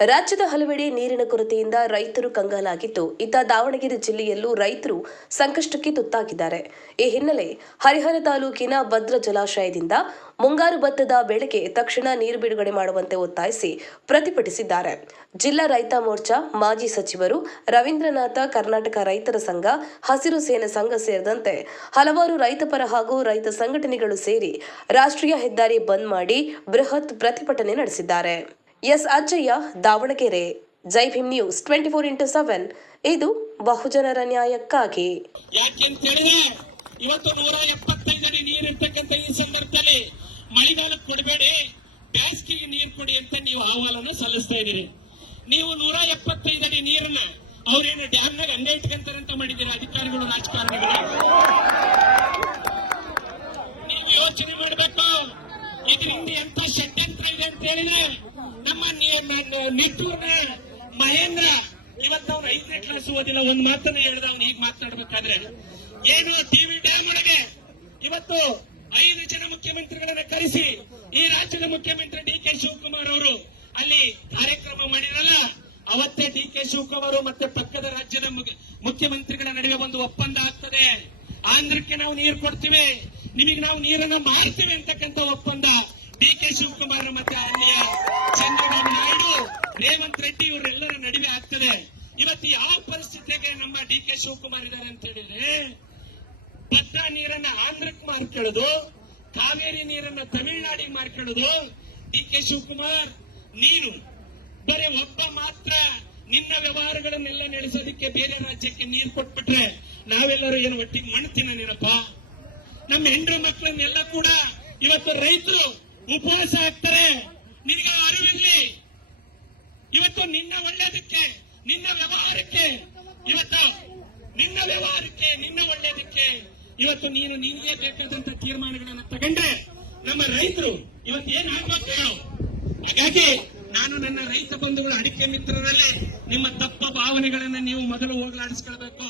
ರಾಜ್ಯದ ಹಲವೆಡೆ ನೀರಿನ ಕೊರತೆಯಿಂದ ರೈತರು ಕಂಗಾಲಾಗಿದ್ದು, ಇತ್ತ ದಾವಣಗೆರೆ ಜಿಲ್ಲೆಯಲ್ಲೂ ರೈತರು ಸಂಕಷ್ಟಕ್ಕೆ ತುತ್ತಾಗಿದ್ದಾರೆ. ಈ ಹಿನ್ನೆಲೆ ಹರಿಹರ ತಾಲೂಕಿನ ಭದ್ರಾ ಜಲಾಶಯದಿಂದ ಮುಂಗಾರು ಭತ್ತದ ಬೆಳೆಗೆ ತಕ್ಷಣ ನೀರು ಬಿಡುಗಡೆ ಮಾಡುವಂತೆ ಒತ್ತಾಯಿಸಿ ಪ್ರತಿಭಟಿಸಿದ್ದಾರೆ. ಜಿಲ್ಲಾ ರೈತ ಮೋರ್ಚಾ ಮಾಜಿ ಸಚಿವರು ರವೀಂದ್ರನಾಥ, ಕರ್ನಾಟಕ ರೈತರ ಸಂಘ, ಹಸಿರು ಸೇನೆ ಸಂಘ ಸೇರಿದಂತೆ ಹಲವಾರು ರೈತಪರ ಹಾಗೂ ರೈತ ಸಂಘಟನೆಗಳು ಸೇರಿ ರಾಷ್ಟ್ರೀಯ ಹೆದ್ದಾರಿ ಬಂದ್ ಮಾಡಿ ಬೃಹತ್ ಪ್ರತಿಭಟನೆ ನಡೆಸಿದ್ದಾರೆ. ಎಸ್ ಅಜ್ಜಯ್ಯ, ದಾವಣಗೆರೆ. ಜೈ ಭೀಮ್ ನ್ಯೂಸ್ 24x7 ಇದು ಬಹುಜನರ ನ್ಯಾಯಕ್ಕಾಗಿ. ಯಾಕೆಂತೇಳಿದ್ರೆ ಇವತ್ತು 175 ಅಡಿ ನೀರಿರ್ತಕ್ಕಂಥ ಈ ಸಂದರ್ಭದಲ್ಲಿ ಮಳೆಗಾಲಕ್ಕೆ ಕೊಡಬೇಡಿ, ಬೇಸಿಗೆಗೆ ನೀರು ಕೊಡಿ ಅಂತ ನೀವು ಅಹವಾಲನ್ನು ಸಲ್ಲಿಸ್ತಾ ಇದ್ದೀರಿ. ನೀವು 175 ಅಡಿ ನೀರನ್ನ ಅವ್ರೇನು ಡ್ಯಾಮ್ನಾಗ ಹಂಗೆ ಇಟ್ಕೊಂತಾರೆ ಅಂತ ಮಾಡಿದ್ದೀರಿ ಅಧಿಕಾರಿಗಳು, ರಾಜಕಾರಣಿಗಳು. ನೀವು ಯೋಚನೆ ಮಾಡಬೇಕು, ಇದರಿಂದ ಎಂತ ಷಡ್ಯಂತ್ರ ಇದೆ ಅಂತ ಹೇಳಿದ್ರೆ ನಮ್ಮ ನಿಟ್ಟೂರ್ನ ಮಹೇಂದ್ರ ಇವತ್ತು ಅವ್ನು 5ನೇ ಕ್ಲಾಸ್ ಓದಿಲ್ಲ, ಒಂದ್ ಮಾತನ್ನ ಹೇಳ್ದ. ಅವ್ನು ಈಗ ಮಾತನಾಡ್ಬೇಕಾದ್ರೆ ಏನು ಟಿವಿ ಡ್ಯಾಮ್ ಒಳಗೆ ಇವತ್ತು 5 ಜನ ಮುಖ್ಯಮಂತ್ರಿಗಳನ್ನ ಕರೆಸಿ ಈ ರಾಜ್ಯದ ಮುಖ್ಯಮಂತ್ರಿ ಡಿ.ಕೆ. ಶಿವಕುಮಾರ್ ಅವರು ಅಲ್ಲಿ ಕಾರ್ಯಕ್ರಮ ಮಾಡಿರಲ್ಲ, ಅವತ್ತೇ ಡಿ.ಕೆ. ಶಿವಕುಮಾರ್ ಮತ್ತೆ ಪಕ್ಕದ ರಾಜ್ಯದ ಮುಖ್ಯಮಂತ್ರಿಗಳ ನಡುವೆ ಒಂದು ಒಪ್ಪಂದ ಆಗ್ತದೆ. ಆಂಧ್ರಕ್ಕೆ ನಾವು ನೀರು ಕೊಡ್ತೀವಿ, ನಿಮಗೆ ನಾವು ನೀರನ್ನ ಮಾಡ್ತೀವಿ ಅಂತಕ್ಕಂಥ ಒಪ್ಪಂದ ಡಿ.ಕೆ. ಶಿವಕುಮಾರ್ ಮತ್ತೆ ಅಲ್ಲಿಯ ಚಂದ್ರಬಾಬು ನಾಯ್ಡು, ರೇವಂತ್ ರೆಡ್ಡಿ ಇವರೆಲ್ಲರ ನಡುವೆ ಆಗ್ತದೆ. ಇವತ್ತು ಯಾವ ಪರಿಸ್ಥಿತಿಗೆ ನಮ್ಮ ಡಿ.ಕೆ. ಶಿವಕುಮಾರ್ ಇದ್ದಾರೆ ಅಂತ ಹೇಳಿದ್ರೆ, ಭದ್ರಾ ನೀರನ್ನ ಆಂಧ್ರಕ್ಕೆ ಮಾರ್ಕೊಳ್ಳೋದು, ಕಾವೇರಿ ನೀರನ್ನ ತಮಿಳುನಾಡಿಗೆ ಮಾರ್ಕೊಳ್ಳೋದು. ಡಿ.ಕೆ. ಶಿವಕುಮಾರ್, ನೀನು ಬರೀ ಒಬ್ಬ ಮಾತ್ರ ನಿನ್ನ ವ್ಯವಹಾರಗಳನ್ನೆಲ್ಲ ನಡೆಸೋದಕ್ಕೆ ಬೇರೆ ರಾಜ್ಯಕ್ಕೆ ನೀರು ಕೊಟ್ಬಿಟ್ರೆ ನಾವೆಲ್ಲರೂ ಏನು ಒಟ್ಟಿಗೆ ಮಣ್ತಿನ ನೆನಪ? ನಮ್ಮ ಹೆಂಡ್ರು ಮಕ್ಕಳನ್ನೆಲ್ಲ ಕೂಡ ಇವತ್ತು ರೈತರು ಉಪವಾಸ ಆಗ್ತಾರೆ. ನಿನಗೆ ಅರಿವಿರಲಿ, ಇವತ್ತು ನಿನ್ನ ಒಳ್ಳೇದಕ್ಕೆ, ನಿನ್ನ ವ್ಯವಹಾರಕ್ಕೆ, ಇವತ್ತು ನಿನ್ನ ವ್ಯವಹಾರಕ್ಕೆ, ನಿನ್ನ ಒಳ್ಳೇದಕ್ಕೆ ಇವತ್ತು ನೀನು ನಿನಗೆ ಬೇಕಾದಂತ ತೀರ್ಮಾನಗಳನ್ನು ತಗೊಂಡ್ರೆ ನಮ್ಮ ರೈತರು ಇವತ್ತು ಏನಾಗಬೇಕು ಹೇಳು. ಹಾಗಾಗಿ ನಾನು ನನ್ನ ರೈತ ಬಂಧುಗಳ ಅಡಿಕೆ ಮಿತ್ರರಲ್ಲಿ ನಿಮ್ಮ ತಪ್ಪ ಭಾವನೆಗಳನ್ನ ನೀವು ಮೊದಲು ಹೋಗಲಾಡಿಸ್ಕೊಳ್ಬೇಕು.